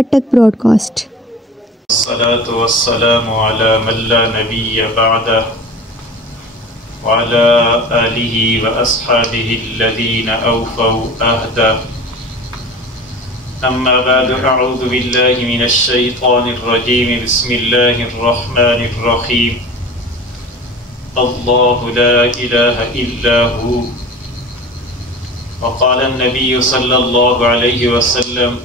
اٹک Broad cost. الصلاة والسلام على من لا نبي بعده وعلى آله وأصحابه الذين أوفوا عهده، أما بعد، أعوذ بالله من الشيطان الرجيم، بسم الله الرحمن الرحيم، الله لا إله إلا هو، وقال النبي صلى الله عليه وسلم،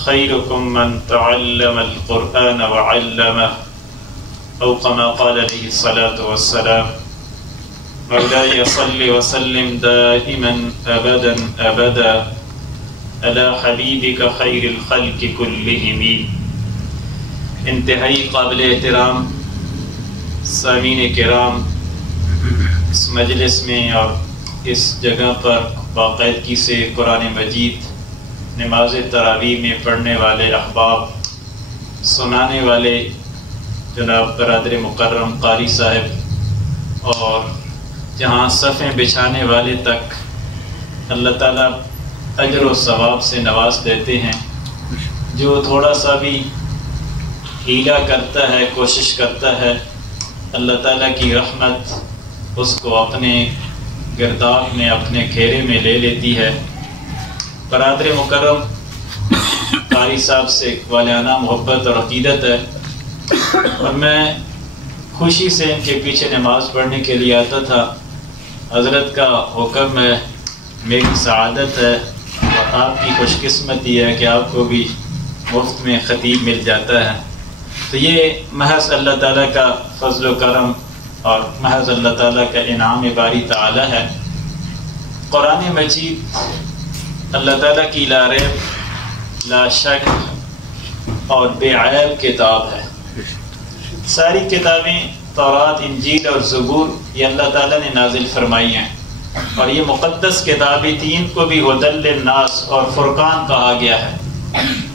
خيركم من تعلم القرآن وعلمه، أو كما قال عليه الصلاة والسلام، مولاي صل وسلم دائما أبدا أبدا على حبيبك خير الخلق كلهم۔ انتہائی قابل احترام سامعین کرام، اس مجلس میں اور اس جگہ پر باقاعدگی سے قرآن مجید نماز تراویح میں پڑھنے والے احباب، سنانے والے جناب برادر مکرم قاری صاحب، اور جہاں صفیں بچھانے والے تک اللہ تعالیٰ اجر و ثواب سے نواز دیتے ہیں۔ جو تھوڑا سا بھی ہیلا کرتا ہے، کوشش کرتا ہے، اللہ تعالیٰ کی رحمت اس کو اپنے گرداب میں، اپنے گھیرے میں لے لیتی ہے۔ برادر مکرم قاری صاحب سے والانہ محبت اور عقیدت ہے، اور میں خوشی سے ان کے پیچھے نماز پڑھنے کے لیے آتا تھا۔ حضرت کا حکم ہے، میری سعادت ہے اور آپ کی خوش قسمتی ہے کہ آپ کو بھی مفت میں خطیب مل جاتا ہے۔ تو یہ محض اللہ تعالیٰ کا فضل و کرم اور محض اللہ تعالیٰ کا انعام باری تعالیٰ ہے۔ قرآن مجید اللہ تعالیٰ کی لا ریب، لا شک اور بے عیب کتاب ہے۔ ساری کتابیں تورات، انجیل اور زبور یہ اللہ تعالیٰ نے نازل فرمائی ہیں، اور یہ مقدس کتابیں تھیں، ان کو بھی ہدی للناس اور فرقان کہا گیا ہے۔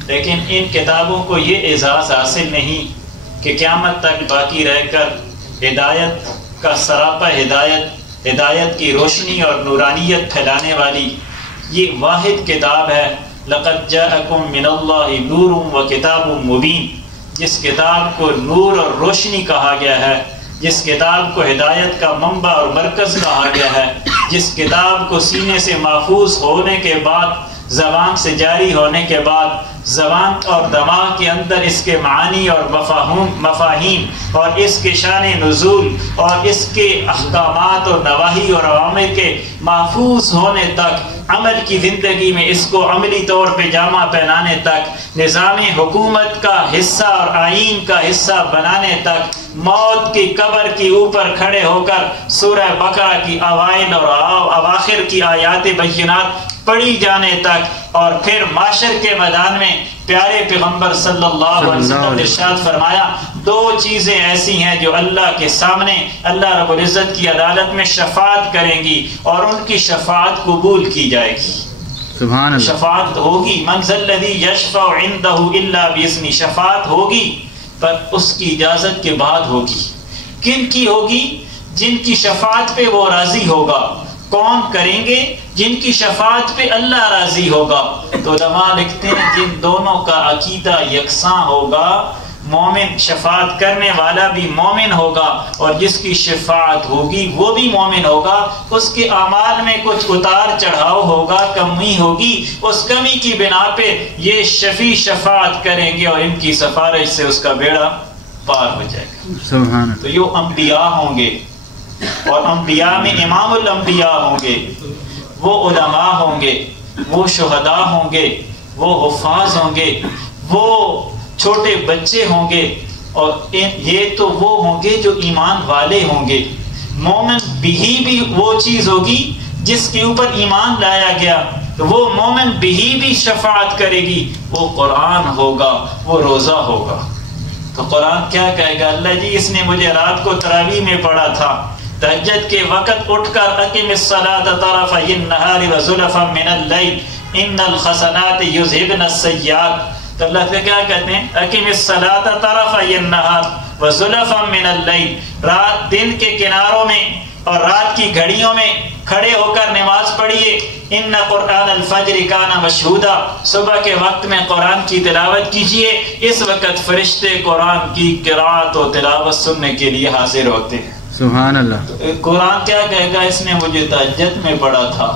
لیکن ان کتابوں کو یہ اعزاز حاصل نہیں کہ قیامت تک باقی رہ کر ہدایت کا سراپا ہدایت کی روشنی اور نورانیت پھیلانے والی یہ واحد کتاب ہے۔ لقد جاءکم من اللہ نور و کتاب مبین، جس کتاب کو نور اور روشنی کہا گیا ہے، جس کتاب کو ہدایت کا منبع اور مرکز کہا گیا ہے، جس کتاب کو سینے سے محفوظ ہونے کے بعد، زبان سے جاری ہونے کے بعد، زبان اور دماغ کے اندر اس کے معانی اور مفاہیم اور اس کے شان نزول اور اس کے احکامات اور نواہی اور اوامر کے محفوظ ہونے تک، عمل کی زندگی میں اس کو عملی طور پہ جامہ پہنانے تک، نظام حکومت کا حصہ اور آئین کا حصہ بنانے تک، موت کی قبر کے اوپر کھڑے ہو کر سورہ بقرہ کی اوائل اور اواخر کی آیات بینات پڑھی جانے تک، اور پھر معاشر کے میدان میں پیارے پیغمبر صلی اللہ علیہ وسلم نے ارشاد فرمایا، دو چیزیں ایسی ہیں جو اللہ کے سامنے اللہ رب العزت کی عدالت میں شفاعت کریں گی، اور ان کی شفاعت قبول کی جائے گی۔ سبحان اللہ۔ شفاعت ہوگی، من ذا الذی یشفع عندہ الا باذنہ، شفاعت ہوگی پر اس کی اجازت کے بعد ہوگی۔ کن کی ہوگی؟ جن کی شفاعت پہ وہ راضی ہوگا۔ کون کریں گے؟ جن کی شفاعت پہ اللہ راضی ہوگا۔ تو علماء لکھتے ہیں جن دونوں کا عقیدہ یکساں ہوگا، مومن شفاعت کرنے والا بھی مومن ہوگا، اور جس کی شفاعت ہوگی وہ بھی مومن ہوگا۔ اس کے اعمال میں کچھ اتار چڑھاؤ ہوگا، کمی ہوگی، اس کمی کی بنا پہ یہ شفیع شفاعت کریں گے، اور ان کی سفارش سے اس کا بیڑا پار ہو جائے گا۔ سبحان اللہ۔ تو یہ انبیاء ہوں گے، اور انبیاء میں امام الانبیاء ہوں گے، وہ علماء ہوں گے، وہ شہداء ہوں گے، وہ حفاظ ہوں گے، وہ چھوٹے بچے ہوں گے، اور یہ تو وہ ہوں گے جو ایمان والے ہوں گے۔ مومن بھی وہ چیز ہوگی جس کے اوپر ایمان لایا گیا، تو وہ مومن بھی شفاعت کرے گی، وہ قرآن ہوگا، وہ روزہ ہوگا۔ تو قرآن کیا کہے گا؟ اللہ جی اس نے مجھے رات کو تراویح میں پڑھا تھا، تہجد کے وقت اٹھ کر اقم الصلاۃ طرفی النہار وزلفا من اللیل ان الحسنات یذہبن السیئات۔ تو اللہ سے کیا کہتے ہیں؟ اقم الصلاۃ طرفی النہار وزلفا من اللیل، رات دن کے کناروں میں اور رات کی گھڑیوں میں کھڑے ہو کر نماز پڑھیے. ان قرآن الفجر کان مشہودا، صبح کے وقت میں قرآن کی تلاوت کیجیے. اس وقت فرشتے قرآن کی قرات و تلاوت سننے کے لیے حاضر ہوتے ہیں. سبحان اللہ. قرآن کیا کہے گا؟ اس نے مجھے تہجد میں پڑھا تھا،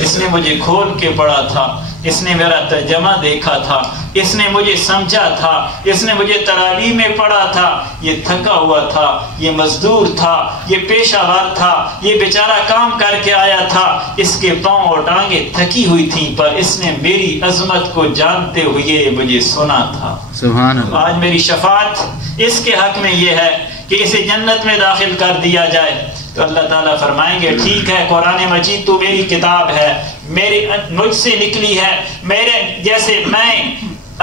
اس نے مجھے کھول کے پڑھا تھا، اس نے میرا ترجمہ دیکھا تھا، اس نے مجھے سمجھا تھا، اس نے مجھے تراویح میں پڑھا تھا. یہ تھکا ہوا تھا، یہ مزدور تھا، یہ پیشہ ور تھا، یہ بیچارہ کام کر کے آیا تھا، اس کے پاؤں اور ٹانگیں تھکی ہوئی تھیں، پر اس نے میری عظمت کو جانتے ہوئے مجھے سنا تھا. سبحان اللہ. آج میری شفاعت اس کے حق میں یہ ہے کہ اسے جنت میں داخل کر دیا جائے. تو اللہ تعالیٰ فرمائیں گے ٹھیک ہے، قرآن مجید تو میری کتاب ہے، مجھ سے نکلی ہے، میرے جیسے میں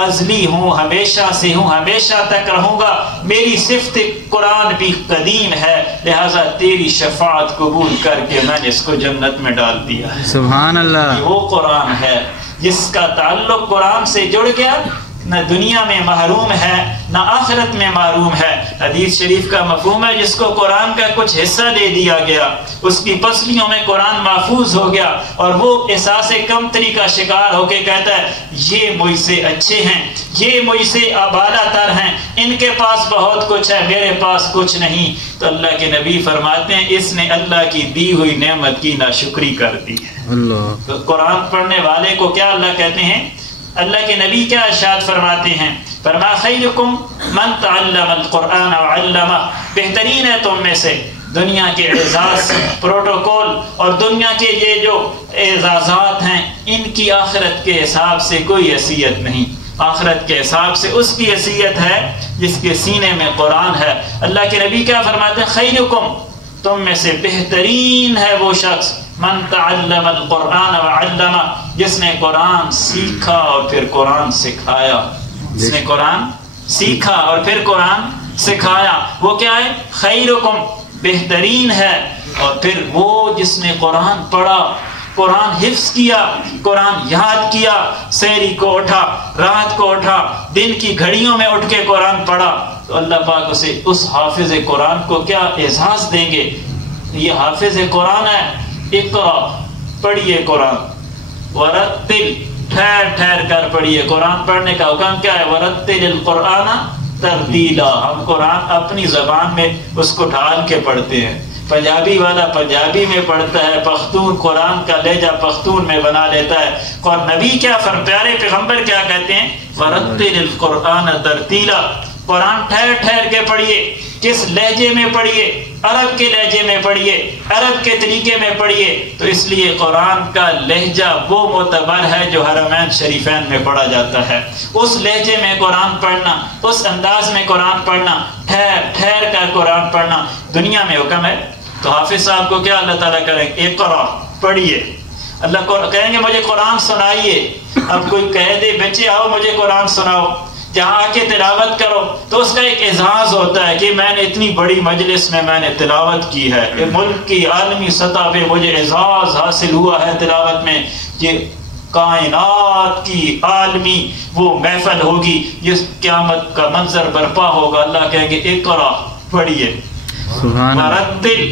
ازلی ہوں، ہمیشہ سے ہوں، ہمیشہ تک رہوں گا. میری صفت قرآن بھی قدیم ہے، لہٰذا تیری شفاعت قبول کر کے میں نے اس کو جنت میں ڈال دیا. سبحان اللہ. وہ قرآن ہے جس کا تعلق قرآن سے جڑ گیا، نہ دنیا میں محروم ہے نہ آخرت میں محروم ہے. حدیث شریف کا مفہوم ہے جس کو قرآن کا کچھ حصہ دے دیا گیا، اس کی پسلیوں میں قرآن محفوظ ہو گیا، اور وہ احساس کمتری کا شکار ہو کے کہتا ہے یہ مجھ سے اچھے ہیں، یہ مجھ سے بالا تر ہیں، ان کے پاس بہت کچھ ہے، میرے پاس کچھ نہیں. تو اللہ کے نبی فرماتے ہیں اس نے اللہ کی دی ہوئی نعمت کی ناشکری کر دی. اللہ. تو قرآن پڑھنے والے کو کیا اللہ کہتے ہیں؟ اللہ کے نبی کیا ارشاد فرماتے ہیں؟ فرمایا خیرکم من تعلم القرآن وعلمہ، بہترین ہے تم میں سے. دنیا کے اعزاز، پروٹوکول اور دنیا کے یہ جو اعزازات ہیں ان کی آخرت کے حساب سے کوئی حیثیت نہیں. آخرت کے حساب سے اس کی حیثیت ہے جس کے سینے میں قرآن ہے. اللہ کے نبی کیا فرماتے ہیں؟ خیرکم، تم میں سے بہترین ہے وہ شخص من تعلم القرآن وعلمہ، جس نے قرآن سیکھا اور پھر قرآن سکھایا. جس نے قرآن سیکھا اور پھر قرآن سکھایا. وہ کیا ہے؟ خیرکم، بہترین ہے. اور پھر وہ جس نے قرآن پڑھا، قرآن حفظ کیا، قرآن یاد کیا، سحری کو اٹھا، رات کو اٹھا، دن کی گھڑیوں میں اٹھ کے قرآن پڑھا. تو اللہ پاک اسے اس حافظ قرآن کو کیا اعزاز دیں گے؟ یہ حافظ قرآن ہے. اقرا، پڑھیے قرآن، ورتل، ٹھہر ٹھہر کر پڑھیے. قرآن پڑھنے کا حکم کیا ہے؟ ورتل القرآن ترتیلا. ہم قرآن اپنی زبان میں اس کو ڈھال کے پڑھتے ہیں. پنجابی والا پنجابی میں پڑھتا ہے، پختون قرآن کا لہجہ پختون میں بنا لیتا ہے. اور نبی کیا پیارے پیغمبر کیا کہتے ہیں؟ ورتل القرآن ترتیلا. قرآن ٹھہر ٹھہر کے پڑھیے. کس لہجے میں پڑھیے؟ عرب کے لہجے میں پڑھیے، عرب کے طریقے میں پڑھیے. تو اس لیے قرآن کا لہجہ وہ معتبر ہے جو حرمین شریفین میں پڑھا جاتا ہے. اس لہجے میں قرآن پڑھنا، اس انداز میں قرآن پڑھنا، ٹھہر ٹھہر کر قرآن پڑھنا دنیا میں حکم ہے. تو حافظ صاحب کو کیا اللہ تعالیٰ کریں گے؟ اقرا، پڑھیے. اللہ کو کہیں گے مجھے قرآن سنائیے. اب کوئی کہہ دے بچے آؤ مجھے قرآن سناؤ، جہاں آ کے تلاوت کرو، تو اس کا ایک اعزاز ہوتا ہے کہ میں نے اتنی بڑی مجلس میں میں نے تلاوت کی ہے. ملک کی عالمی سطح پہ مجھے اعزاز حاصل ہوا ہے تلاوت میں. یہ کائنات کی عالمی وہ محفل ہوگی جس قیامت کا منظر برپا ہوگا. اللہ کہیں گے اقرا، پڑھیے. ورتل،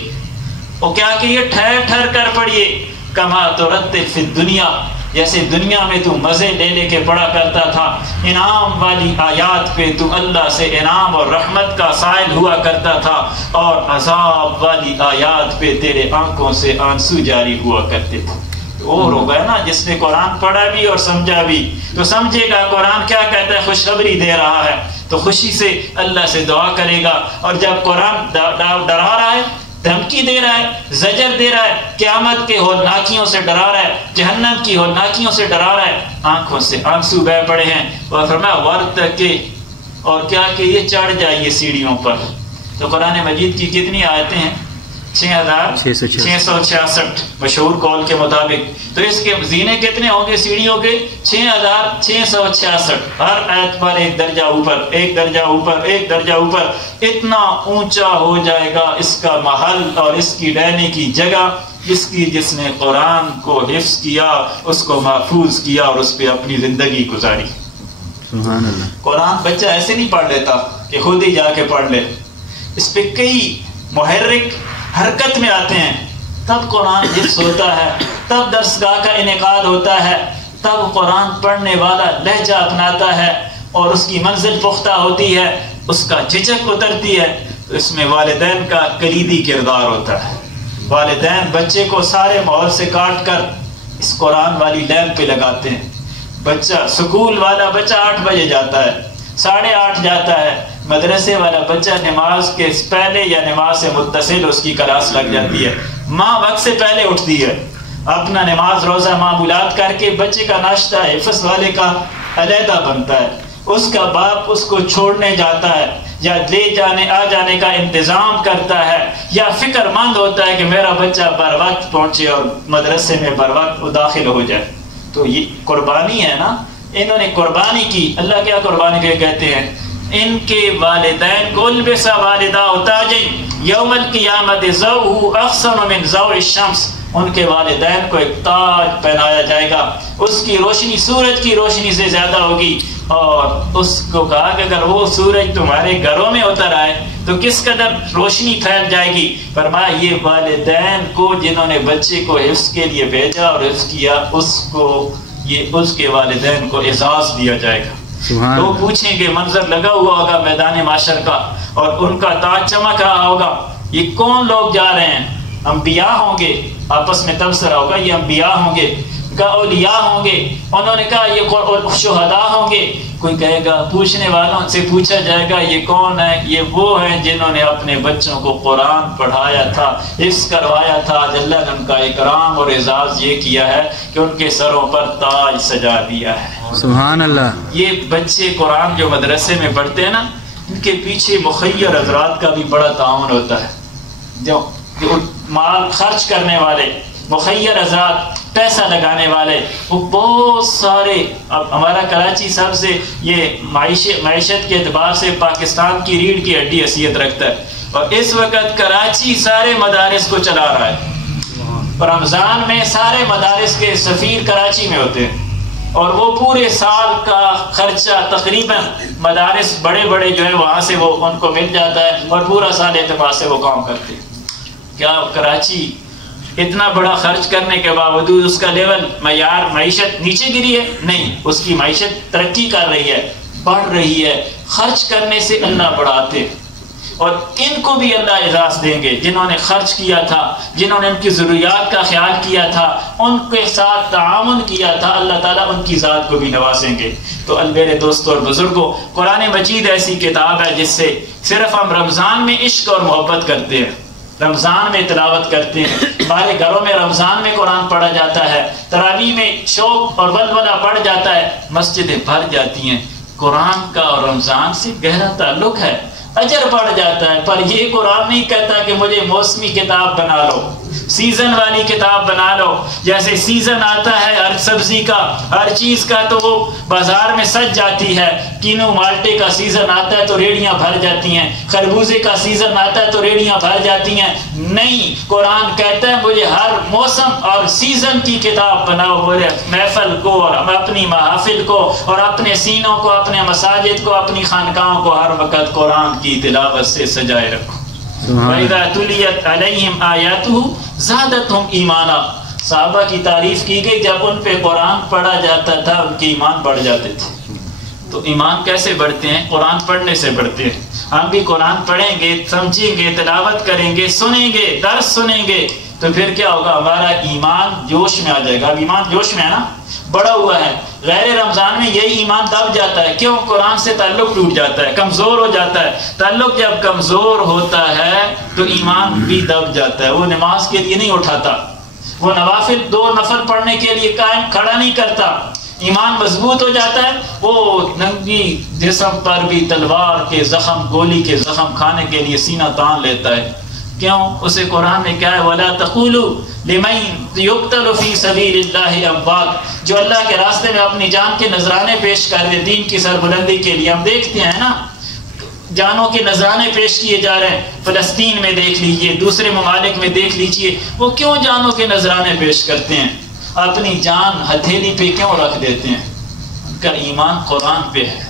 وہ کیا کہ یہ ٹھہر ٹھہر کر پڑھیے. کما ترتل فی الدنیا، جیسے دنیا میں تو مزے لے لے کے پڑھا کرتا تھا. انعام والی آیات پہ تو اللہ سے انعام اور رحمت کا سائل ہوا کرتا تھا، اور عذاب والی آیات پہ تیرے آنکھوں سے آنسو جاری ہوا کرتے تھے. اور ہوگا نا جس نے قرآن پڑھا بھی اور سمجھا بھی تو سمجھے گا قرآن کیا کہتا ہے، خوشخبری دے رہا ہے، تو خوشی سے اللہ سے دعا کرے گا. اور جب قرآن ڈرا رہا ہے، دھمکی دے رہا ہے، زجر دے رہا ہے، قیامت کے ہولناکیوں سے ڈرا رہا ہے، جہنم کی ہولناکیوں سے ڈرا رہا ہے، آنکھوں سے آنسو بہہ پڑے ہیں. اور فرمایا ورتقی، اور کیا کہ یہ چڑھ جائیے سیڑھیوں پر. تو قرآن مجید کی کتنی آیتیں ہیں؟ 6666 مشہور قول کے مطابق. تو اس کے زینے کتنے ہوں گے سیڑھیوں کے؟ 6666. ہر آیت پر ایک درجہ اوپر، ایک درجہ اوپر، ایک درجہ اوپر. اتنا اونچا ہو جائے گا اس کا محل اور اس کی رہنے کی جگہ جس نے قرآن کو حفظ کیا، اس کو محفوظ کیا اور اس پہ اپنی زندگی گزاری. سبحان اللہ. قرآن بچہ ایسے نہیں پڑھ لیتا کہ خود ہی جا کے پڑھ لے. اس پہ کئی محرک حرکت میں آتے ہیں، تب قرآن حفظ ہوتا ہے، تب درسگاہ کا انعقاد ہوتا ہے، تب قرآن پڑھنے والا لہجہ اپناتا ہے اور اس کی منزل پختہ ہوتی ہے، اس کا جھجک اترتی ہے۔ تو اس میں والدین کا کلیدی کردار ہوتا ہے۔ والدین بچے کو سارے ماحول سے کاٹ کر اس قرآن والی لین پہ لگاتے ہیں۔ بچہ سکول والا بچہ 8 بجے جاتا ہے، 8:30 جاتا ہے، مدرسے والا بچہ نماز کے پہلے یا نماز سے متصل اس کی کلاس لگ جاتی ہے، ماں وقت سے پہلے اٹھتی ہے، اپنا نماز روزہ معمولات کر کے بچے کا ناشتہ حفظ والے کا علیحدہ بنتا ہے، اس کا باپ اس کو چھوڑنے جاتا ہے یا لے جانے آ جانے کا انتظام کرتا ہے، یا فکر مند ہوتا ہے کہ میرا بچہ بر وقت پہنچے اور مدرسے میں بر وقت داخل ہو جائے۔ تو یہ قربانی ہے نا، انہوں نے قربانی کی۔ اللہ کیا قربانی کے کہتے ہیں؟ ان کے والدین کو البس والدہ تاجین یوم القیامت ضوء احسن من ضوء الشمس، ان کے والدین کو ایک تاج پہنایا جائے گا، اس کی روشنی سورج کی روشنی سے زیادہ ہوگی، اور اس کو کہا کہ اگر وہ سورج تمہارے گھروں میں اتر آئے تو کس قدر روشنی پھیل جائے گی۔ فرمایا یہ والدین کو جنہوں نے بچے کو حفظ کے لیے بھیجا اور حفظ کیا، اس کے والدین کو اعزاز دیا جائے گا۔ تو پوچھیں گے، منظر لگا ہوا ہوگا میدان معاشر کا اور ان کا تاج چمک رہا ہوگا، یہ کون لوگ جا رہے ہیں؟ انبیاء ہوں گے، آپس میں تبصرہ ہوگا، یہ انبیاء ہوں گے، کہا اولیاء ہوں گے، انہوں نے کہا یہ شہداء ہوں گے۔ کوئی کہے گا، پوچھنے والوں سے پوچھا جائے گا یہ کون ہے؟ یہ وہ ہیں جنہوں نے اپنے بچوں کو قرآن پڑھایا تھا، حفظ کروایا تھا۔ اللہ نے ان کا اکرام اور اعزاز یہ کیا ہے کہ ان کے سروں پر تاج سجا دیا ہے۔ سبحان اللہ۔ یہ بچے قرآن جو مدرسے میں پڑھتے ہیں نا، ان کے پیچھے مخیر حضرات کا بھی بڑا تعاون ہوتا ہے، جو مال خرچ کرنے والے مخیر حضرات، پیسہ لگانے والے، وہ بہت سارے۔ اب ہمارا کراچی سب سے یہ معیشت کے اعتبار سے پاکستان کی ریڑھ کی ہڈی حیثیت رکھتا ہے، اور اس وقت کراچی سارے مدارس کو چلا رہا ہے۔ رمضان میں سارے مدارس کے سفیر کراچی میں ہوتے ہیں، اور وہ پورے سال کا خرچہ تقریباً مدارس بڑے بڑے جو ہے وہاں سے وہ ان کو مل جاتا ہے، اور پورا سال اعتبار سے وہ کام کرتے ہیں۔ کیا کراچی اتنا بڑا خرچ کرنے کے باوجود اس کا لیول معیار معیشت نیچے گری ہے؟ نہیں، اس کی معیشت ترقی کر رہی ہے، بڑھ رہی ہے۔ خرچ کرنے سے اللہ بڑھاتے ہیں، اور ان کو بھی اللہ اعزاز دیں گے جنہوں نے خرچ کیا تھا، جنہوں نے ان کی ضروریات کا خیال کیا تھا، ان کے ساتھ تعاون کیا تھا، اللہ تعالیٰ ان کی ذات کو بھی نوازیں گے۔ تو میرے دوستوں اور بزرگوں، قرآن مجید ایسی کتاب ہے جس سے صرف ہم رمضان میں عشق اور محبت کرتے ہیں، رمضان میں تلاوت کرتے ہیں، ہمارے گھروں میں رمضان میں قرآن پڑھا جاتا ہے، تراویح میں شوق اور ولولہ بڑھ جاتا ہے، مسجدیں بھر جاتی ہیں۔ قرآن کا اور رمضان سے گہرا تعلق ہے، اجر بڑھ جاتا ہے، پر یہ قرآن نہیں کہتا کہ مجھے موسمی کتاب بنا لو، سیزن والی کتاب بنا لو۔ جیسے سیزن آتا ہے ہر سبزی کا، ہر چیز کا، تو وہ بازار میں سج جاتی ہے۔ کینو مالٹے کا سیزن آتا ہے تو ریڑیاں بھر جاتی ہیں، خربوزے کا سیزن آتا ہے تو ریڑیاں بھر جاتی ہیں۔ نہیں، قرآن کہتا ہے مجھے ہر موسم اور سیزن کی کتاب بناؤ، میرے محفل کو اور اپنی محافل کو اور اپنے سینوں کو، اپنے مساجد کو، اپنی خانقاہوں کو ہر وقت قرآن کی تلاوت سے سجائے رکھو۔ وَإِذَا تُلِيَتْ عَلَيْهِمْ آيَاتُهُ زَادَتْهُمْ ایمانا۔ صحابہ کی تعریف کی گئی، جب ان پہ قرآن پڑھا جاتا تھا ان کے ایمان بڑھ جاتے تھے۔ تو ایمان کیسے بڑھتے ہیں؟ قرآن پڑھنے سے بڑھتے ہیں۔ ہم بھی قرآن پڑھیں گے، سمجھیں گے، تلاوت کریں گے، سنیں گے، درس سنیں گے، تو پھر کیا ہوگا؟ ہمارا ایمان جوش میں آ جائے گا۔ اب ایمان جوش میں ہے نا، بڑا ہوا ہے۔ غیر رمضان میں یہی ایمان دب جاتا ہے، کیوں؟ قرآن سے تعلق ٹوٹ جاتا ہے، کمزور ہو جاتا ہے۔ تعلق جب کمزور ہوتا ہے تو ایمان بھی دب جاتا ہے، وہ نماز کے لیے نہیں اٹھاتا، وہ نوافل 2 نفل پڑھنے کے لیے قائم کھڑا نہیں کرتا۔ ایمان مضبوط ہو جاتا ہے، وہ ننگی جسم پر بھی تلوار کے زخم، گولی کے زخم کھانے کے لیے سینہ تان لیتا ہے۔ کیوں؟ اسے قرآن نے کہا ہے وَلَا تَقُولُوا لِمَن يُقْتَلُ فِي سَبِيلِ اللَّهِ أَمْوَاتٌ، جو اللہ کے راستے میں اپنی جان کے نذرانے پیش کر دے دین کی سربلندی کے لیے۔ ہم دیکھتے ہیں نا، جانوں کے نذرانے پیش کیے جا رہے ہیں، فلسطین میں دیکھ لیجئے، دوسرے ممالک میں دیکھ لیجئے، وہ کیوں جانوں کے نذرانے پیش کرتے ہیں؟ اپنی جان ہتھیلی پہ کیوں رکھ دیتے ہیں؟ ان کا ایمان قرآن پہ ہے۔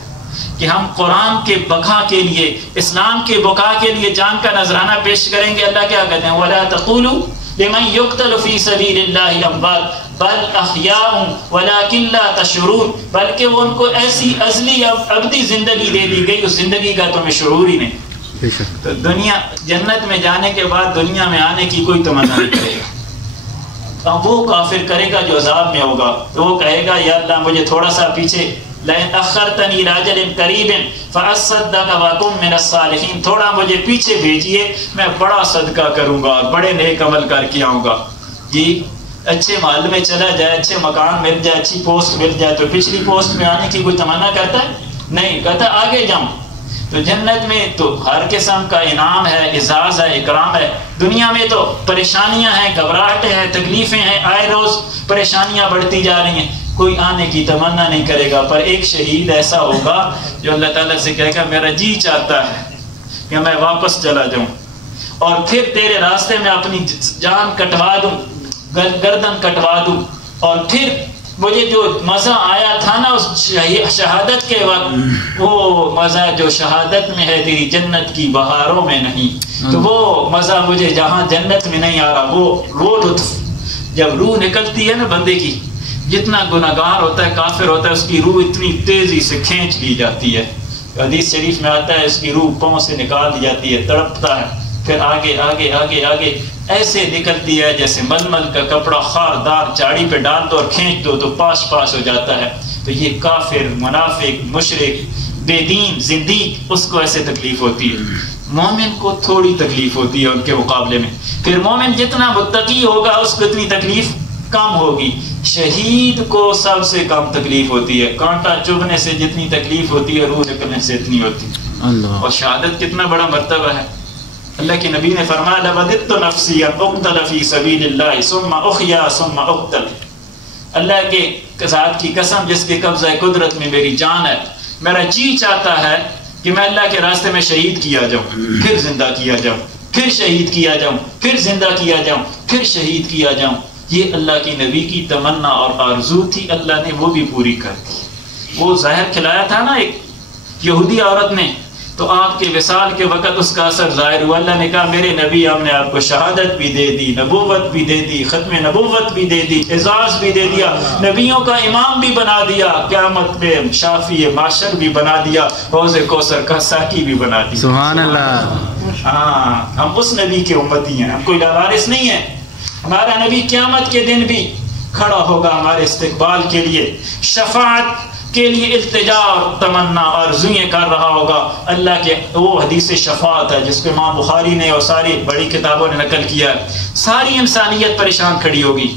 کہ ہم قرآن کے بقا کے لیے، اسلام کے بقا کے لیے جان کا نذرانہ پیش کریں گے؟ اللہ کیا کہتے ہیں؟ وَلَا تَقُولُوا لِمَنْ يُقْتَلُ فِي سَبِيلِ اللَّهِ أَمْوَاتٌ بَلْ أَحْيَاءٌ وَلَكِنْ لَا تَشْعُرُونَ، بلکہ وہ ان کو ایسی ازلی ابدی زندگی دے دی گئی، اس زندگی کا تمہیں شعور ہی نہیں۔ تو دنیا جنت میں جانے کے بعد دنیا میں آنے کی کوئی تمنا نہیں کرے گا۔ اب وہ کافر کرے گا جو عذاب میں ہوگا، تو وہ کہے گا یا اللہ مجھے تھوڑا سا پیچھے لَئِنْ أَخَّرْتَنِي إِلَىٰ أَجَلٍ قَرِيبٍ فَأَصَّدَّقَ وَأَكُن مِّنَ الصَّالِحِينَ، تھوڑا مجھے پیچھے بھیجیے، میں بڑا صدقہ کروں گا، بڑے نیک عمل کر کے آؤں گا۔ جی اچھے محل میں چلا جائے، اچھے مکان مل جائے، اچھی پوسٹ مل جائے، تو پچھلی پوسٹ میں آنے کی کوئی تمنا کرتا ہے؟ نہیں، کہتا آگے جاؤں۔ تو جنت میں تو ہر قسم کا انعام ہے، اعزاز ہے، اکرام ہے۔ دنیا میں تو پریشانیاں ہیں، گھبراہٹیں ہیں، تکلیفیں ہیں، آئے روز پریشانیاں بڑھتی جا رہی ہیں، کوئی آنے کی تمنا نہیں کرے گا۔ پر ایک شہید ایسا ہوگا جو اللہ تعالیٰ سے کہے گا میرا جی چاہتا ہے کہ میں واپس چلا جاؤں، اور پھر تیرے راستے میں اپنی جان کٹوا دوں، گردن کٹوا دوں، اور پھر مجھے جو مزہ آیا تھا نا اس شہادت کے وقت، وہ مزہ جو شہادت میں ہے تیری جنت کی بہاروں میں نہیں، تو وہ مزہ مجھے جہاں جنت میں نہیں آ رہا، وہ لطف جب روح نکلتی ہے نا بندے کی، جتنا گناہگار ہوتا ہے، کافر ہوتا ہے، اس کی روح اتنی تیزی سے کھینچ لی جاتی ہے۔ حدیث شریف میں آتا ہے اس کی روح پاؤں سے نکال دی جاتی ہے، تڑپتا ہے، پھر آگے آگے آگے آگے ایسے نکلتی ہے جیسے ململ کا کپڑا خاردار چاڑی پہ ڈال دو اور کھینچ دو تو پاس پاس ہو جاتا ہے۔ تو یہ کافر، منافق، مشرک، بے دین، زندیق، اس کو ایسے تکلیف ہوتی ہے۔ مومن کو تھوڑی تکلیف ہوتی ہے ان کے مقابلے میں، پھر مومن جتنا متقی ہوگا اس کو اتنی تکلیف کم ہوگی۔ شہید کو سب سے کم تکلیف ہوتی ہے، کانٹا چبھنے سے جتنی تکلیف ہوتی ہے روح نکلنے سے اتنی ہوتی ہے۔ اور شہادت کتنا بڑا مرتبہ ہے۔ اللہ کے نبی نے فرمایا لَوَدِدتُّ نَفْسِي أَنْ أُقْتَلَ فِي سَبِيلِ اللَّهِ ثُمَّ أُحْيَا ثُمَّ أُقْتَلَ، اللہ کے ذات کی قسم جس کے قبضہ قدرت میں میری جان ہے، میرا جی چاہتا ہے کہ میں اللہ کے راستے میں شہید کیا جاؤں، پھر زندہ کیا جاؤں، پھر شہید کیا جاؤں، پھر زندہ کیا جاؤں، پھر شہید کیا جاؤں۔ یہ اللہ کے نبی کی تمنا اور آرزو تھی، اللہ نے وہ بھی پوری کر دی۔ وہ زہر کھلایا تھا نا ایک یہودی عورت نے، تو آپ کے وصال کے وقت اس کا اثر ظاہر ہوا۔ اللہ نے کہا میرے نبی ہم نے آپ کو شہادت بھی دے دی، نبوت بھی دے دی، ختم نبوت بھی دے دی، اعزاز بھی دے دیا، نبیوں کا امام بھی بنا دیا، قیامت میں شافی معاشر بھی بنا دیا، حوض کوثر کا ساقی بھی بنا دیا۔ سبحان اللہ۔ ہاں ہم اس نبی کے امتی ہیں، ہم کوئی لاوارث نہیں ہیں۔ ہمارا نبی قیامت کے دن بھی کھڑا ہوگا ہمارے استقبال کے لیے، شفاعت کے لیے التجا اور تمنا آرزوئیں کر رہا ہوگا۔ اللہ کے وہ حدیث شفاعت ہے جس پہ امام بخاری نے اور ساری بڑی کتابوں نے نقل کیا ہے۔ ساری انسانیت پریشان کھڑی ہوگی،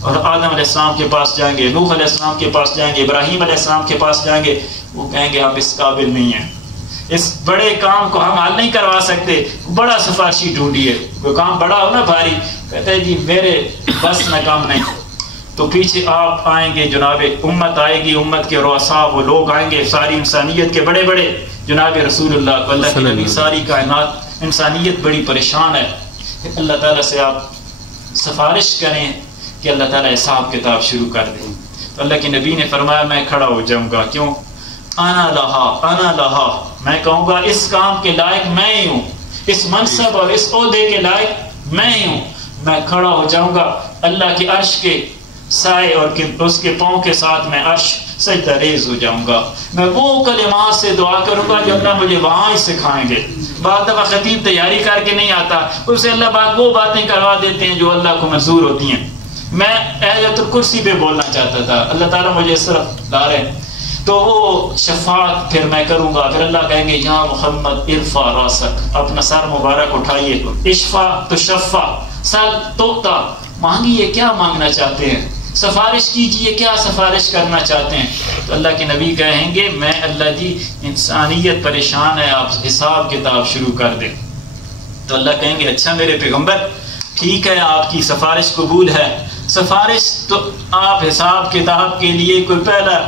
اور آدم علیہ السلام کے پاس جائیں گے، نوح علیہ السلام کے پاس جائیں گے، ابراہیم علیہ السلام کے پاس جائیں گے، وہ کہیں گے ہم اس قابل نہیں ہیں، اس بڑے کام کو ہم حل نہیں کروا سکتے، بڑا سفارشی ڈھونڈیے۔ کوئی کام بڑا ہو نا بھاری، کہتے ہیں جی میرے بس میں کام نہیں، تو پیچھے آپ آئیں گے، جناب امت آئے گی، امت کے رؤساء وہ لوگ آئیں گے، ساری انسانیت کے بڑے بڑے، جناب رسول اللہ اللہ کے نبی، ساری کائنات انسانیت بڑی پریشان ہے۔ اللہ تعالیٰ سے آپ سفارش کریں کہ اللہ تعالیٰ حساب کتاب شروع کر دیں۔ تو اللہ کے نبی نے فرمایا میں کھڑا ہو جاؤں گا، کیوں؟ انا لہا، میں کہوں گا اس کام کے لائق میں ہی ہوں، اس منصب اور اس عہدے کے لائق میں ہی ہوں، میں کھڑا ہو جاؤں گا اللہ کے عرش کے سائے اور اس کے پاؤں کے ساتھ میں عرش سجدہ ریز ہو جاؤں گا، میں وہ کلمات سے دعا کروں گا جو اللہ مجھے وہاں ہی سکھائیں گے۔ بعض دفعہ خطیب تیاری کر کے نہیں آتا، اس سے اللہ پاک وہ باتیں کروا دیتے ہیں جو اللہ کو منظور ہوتی ہیں۔ میں آیت الکرسی پہ بولنا چاہتا تھا، اللہ تعالیٰ مجھے اس طرف لا رہے، تو وہ شفاعت پھر میں کروں گا، پھر اللہ کہیں گے یا محمد ارفع راسک، اپنا سر مبارک اٹھائیے، اشفا تو شفا، سل توتا، مانگیے کیا مانگنا چاہتے ہیں، سفارش کیجئے کیا سفارش کرنا چاہتے ہیں۔ تو اللہ کے نبی کہیں گے میں اللہ جی انسانیت پریشان ہے، آپ حساب کتاب شروع کر دیں۔ تو اللہ کہیں گے اچھا میرے پیغمبر ٹھیک ہے، آپ کی سفارش قبول ہے، سفارش تو آپ حساب کتاب کے لیے کوئی پہلا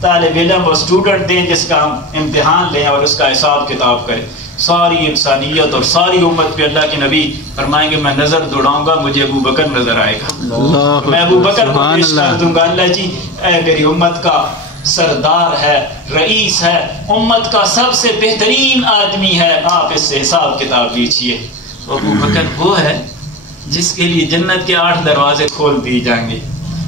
طالب علم اور اسٹوڈنٹ دیں جس کا ہم امتحان لیں اور اس کا حساب کتاب کریں۔ ساری انسانیت اور ساری امت پہ اللہ کے نبی فرمائیں گے میں نظر دوڑاؤں گا، مجھے ابو بکر نظر آئے گا، میں ابو بکر کو پیش کر دوں گا، اللہ جی اے میری امت کا سردار ہے، رئیس ہے، امت کا سب سے بہترین آدمی ہے، آپ اس سے حساب کتاب لیجیے۔ ابو بکر وہ ہے جس کے لیے جنت کے 8 دروازے کھول دیے جائیں گے،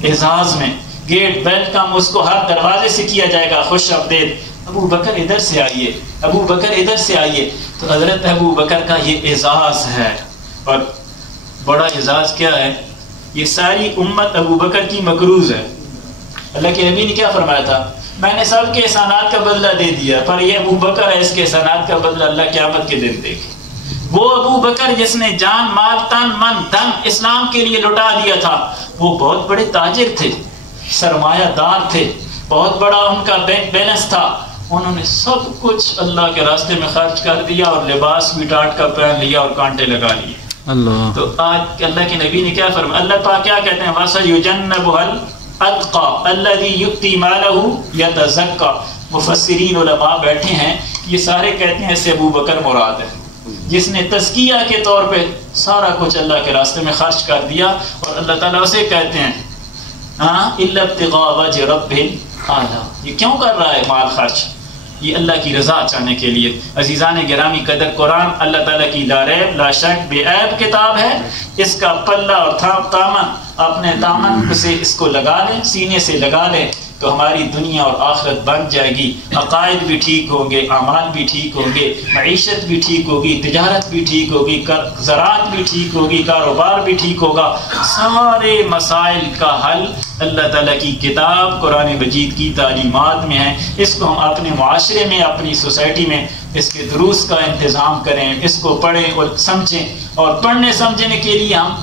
اعزاز میں گیٹ ویلکم اس کو ہر دروازے سے کیا جائے گا، خوش آمدید، ابو بکر ادھر سے آئیے، ابو بکر ادھر سے آئیے۔ تو حضرت ابو بکر کا یہ اعزاز ہے، اور بڑا اعزاز کیا ہے، یہ ساری امت ابو بکر کی مقروض ہے۔ اللہ کے نبی نے کیا فرمایا تھا، میں نے سب کے احسانات کا بدلہ دے دیا، پر یہ ابو بکر ہے، اس کے احسانات کا بدلہ اللہ قیامت کے دن دے گا۔ وہ ابو بکر جس نے جان مال تن من دھن اسلام کے لیے لٹا دیا تھا، وہ بہت بڑے تاجر تھے، سرمایہ دار تھے، بہت بڑا ان کا بینک بیلنس تھا، انہوں نے سب کچھ اللہ کے راستے میں خرچ کر دیا، اور لباس بھی ٹاٹ کا پہن لیا اور کانٹے لگا لیے۔ اللہ تو آج اللہ کے نبی نے کیا فرمایا، اللہ پاک کیا کہتے ہیں، وَسَيُجَنَّبُهَا الْأَتْقَى الَّذِي يُؤْتِي مَالَهُ يَتَزَكَّى۔ مفسرین علماء بیٹھے ہیں، یہ سارے کہتے ہیں اس سے ابو بکر مراد ہے، جس نے تزکیہ کے طور پہ سارا کچھ اللہ کے راستے میں خرچ کر دیا، اور اللہ تعالیٰ اسے کہتے ہیں إِلَّا ابْتِغَاءَ وَجْهِ رَبِّهِ الْأَعْلَىٰ۔ یہ کیوں کر رہا ہے مال خرچ، یہ اللہ کی رضا چاہنے کے لیے۔ عزیزان گرامی قدر، قرآن اللہ تعالیٰ کی لا ریب لا شک بے عیب کتاب ہے، اس کا پلہ اور دامن اپنے دامن سے اس کو لگا لیں، سینے سے لگا لیں، تو ہماری دنیا اور آخرت بن جائے گی، عقائد بھی ٹھیک ہوں گے، اعمال بھی ٹھیک ہوں گے، معیشت بھی ٹھیک ہوگی، تجارت بھی ٹھیک ہوگی، زراعت بھی ٹھیک ہوگی، کاروبار بھی ٹھیک ہوگا۔ سارے مسائل کا حل اللہ تعالیٰ کی کتاب قرآن مجید کی تعلیمات میں ہے۔ اس کو ہم اپنے معاشرے میں، اپنی سوسائٹی میں اس کے دروس کا انتظام کریں، اس کو پڑھیں اور سمجھیں، اور پڑھنے سمجھنے کے لیے ہم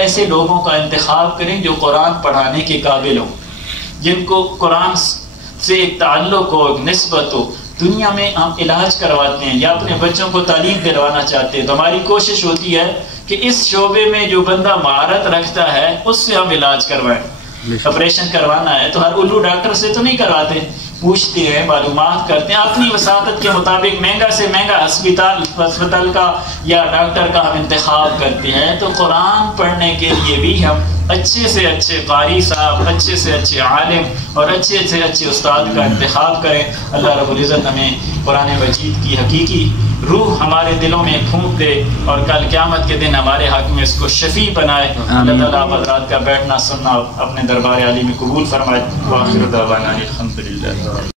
ایسے لوگوں کا انتخاب کریں جو قرآن پڑھانے کے قابل ہوں، جن کو قرآن سے ایک تعلق ہو، ایک نسبت ہو۔ دنیا میں ہم علاج کرواتے ہیں یا اپنے بچوں کو تعلیم دلوانا چاہتے ہیں، تو ہماری کوشش ہوتی ہے کہ اس شعبے میں جو بندہ مہارت رکھتا ہے اس سے ہم علاج کروائیں۔ آپریشن کروانا ہے تو ہر الو ڈاکٹر سے تو نہیں کرواتے، پوچھتے ہیں، معلومات کرتے ہیں، اپنی وساطت کے مطابق مہنگا سے مہنگا ہسپتال کا یا ڈاکٹر کا ہم انتخاب کرتے ہیں۔ تو قرآن پڑھنے کے لیے بھی ہم اچھے سے اچھے قاری صاحب، اچھے سے اچھے عالم اور اچھے سے اچھے استاد کا انتخاب کریں۔ اللہ رب العزت ہمیں قرآن مجید کی حقیقی روح ہمارے دلوں میں پھونک دے، اور کل قیامت کے دن ہمارے حق میں اس کو شفیع بنائے۔ اللہ تعالیٰ آپ حضرات کا بیٹھنا سننا اپنے دربار عالی میں قبول فرمائے۔ وآخر دعوانا الحمدللہ۔